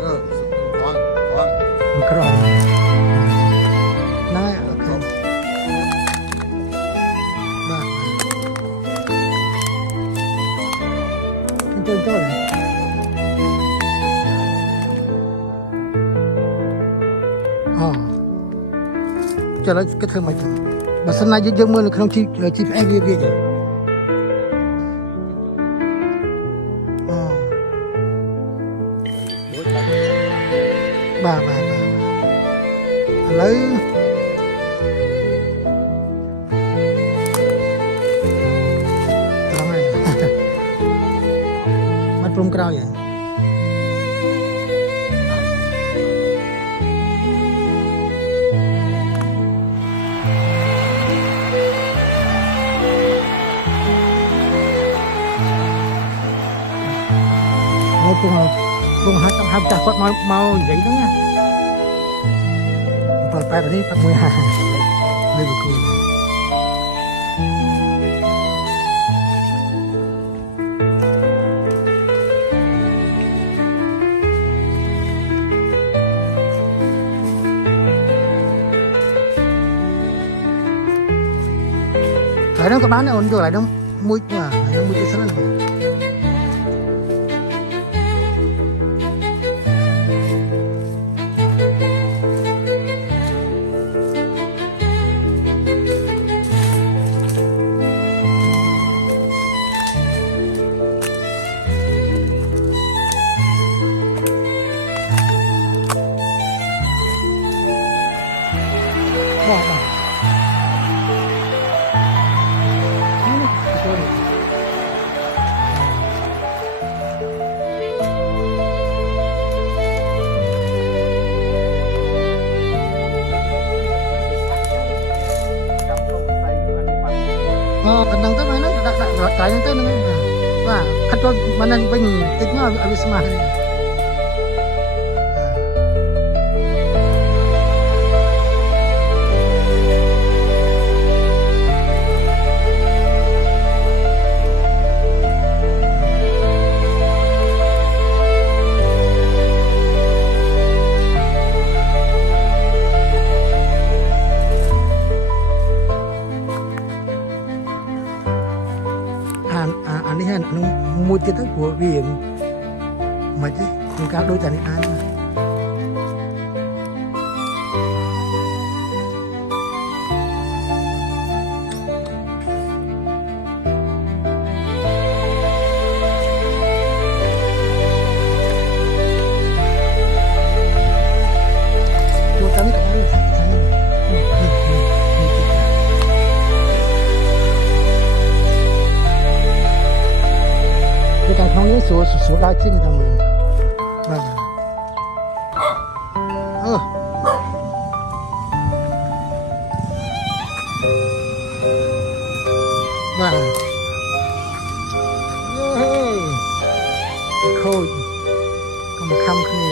មីក្រូហ្នឹងហើយអូខេបាទចូលអូចូលហើយគេធ្វើមកចឹងបើសិនណាយើងមើលនៅក្នុង GPS វាចឹងបាទឥឡូវមកព្រំក្រោយហ៎មកព្រំហាត់ចាស់គាត់មកនិយាយហ្នឹងណា8 នាទី8 មួយហាលើបកគូហើយនោះក៏បានដែរអូនយកហើយនោះមួយទីសិនហ្នឹងបាទកណ្ដឹងទៅហ្នឹងដាក់កាយហ្នឹងទៅហ្នឹងបាទខិតចូលមិនហ្នឹងវិញតិចមកឲ្យវាស្មាស់នេះអានេះហ្នឹងមួយទៀតទៅព្រោះវាមិនទេក្នុងការដូចតែនេះអានចូលតាមនេះក៏បានតែក្នុងនេះស្រួលដែរជាងតាមមើលបាទអូបាទអូហេខូចកុំខំគ្នា